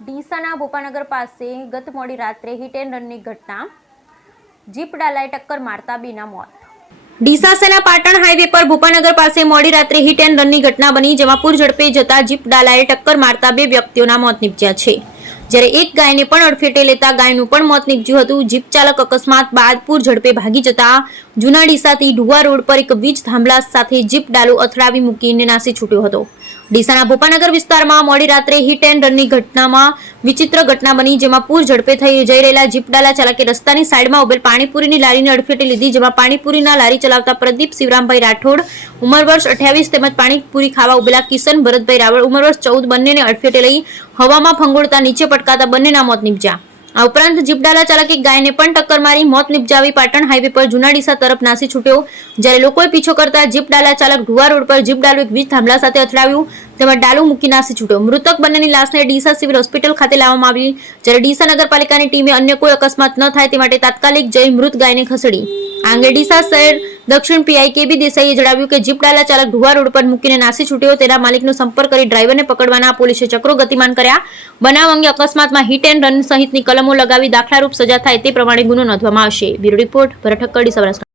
ડીસાના ભોપાનગર પાસે ગત મોડી રાત્રે હિટ એન્ડ રનની ઘટના, જીપ ડાલાએ ટક્કર મારતા બેના મોત। ડીસા સેના પાટણ હાઈવે પર ભોપાનગર પાસે મોડી રાત્રે હિટ એન્ડ રનની ઘટના બની, જેમાં પૂર ઝડપે જતા જીપ ડાલાએ ટક્કર મારતા બે વ્યક્તિઓના મોત નીપજ્યા છે, જ્યારે એક ગાયને પણ અડફેટે લેતા ગાયનું પણ મોત નીપજ્યું હતું। જીપ ચાલક અકસ્માત બાદ પૂર ઝડપે ભાગી જતા જૂના ડીસાથી ઢુવા રોડ પર એક વીજ થાંભલા સાથે જીપ ડાલો અથડાવી મૂકીને નાસી છૂટ્યો હતો। ડીસાના ભોપાનગર વિસ્તારમાં મોડી રાત્રે હિટ એન્ડ રનની ઘટનામાં વિચિત્ર ઘટના બની, જેમાં પૂર ઝડપે જઈ રહેલા જીપ ડાલા ચાલકે રસ્તાની સાઈડમાં ઉભેલ પાણીપુરીની લારીને અડફેટે લીધી, જેમાં પાણીપુરીના લારી ચલાવતા પ્રદીપ શિવરામભાઈ રાઠોડ ઉંમર વર્ષ 28 તેમજ પાણીપુરી ખાવા ઉભેલા કિશન ભરતભાઈ રાવળ ઉંમર વર્ષ 14 બંનેને અડફેટે લઈ હવામાં ફંગોળતા નીચે પટકાતા બંનેના મોત નીપજ્યા। આ ઉપરાંત જીપ ડાલા ચાલકે ગાયને પણ ટક્કર મારી મોત નીપજાવી પાટણ હાઈવે પર જૂના ડીસા તરફ નાસી છૂટ્યો, જ્યારે લોકોએ પીછો કરતા જીપ ડાલા ચાલક ઢુવા રોડ પર જીપ ડાલો એક વીજ થાંભલા સાથે અથડાવ્યું, તેમાં ડાલુ મૂકી નાસી છૂટ્યો। મૃતક બંનેની લાશને ડીસા સિવિલ હોસ્પિટલ ખાતે લાવવામાં આવી, જ્યારે ડીસા નગરપાલિકાની ટીમે અન્ય કોઈ અકસ્માત ન થાય તે માટે તાત્કાલિક જઈ મૃત ગાયને ખસેડી। આ અંગે ડીસા શહેર દક્ષિણ પીઆઈ કેબી દેસાઈએ જણાવ્યું કે જીપ ડાલા ચાલક ઢુવા રોડ પર મૂકીને નાસી છૂટ્યો, તેના માલિકનો સંપર્ક કરી ડ્રાઈવરને પકડવાના પોલીસે ચક્રો ગતિમાન કર્યા। બનાવ અંગે અકસ્માતમાં હિટ એન્ડ રન સહિતની કલમો લગાવી દાખલારૂપ સજા થાય તે પ્રમાણે ગુનો નોંધવામાં આવશે। બ્યુરો રિપોર્ટ ભરત ઠક્કર, ડીસા।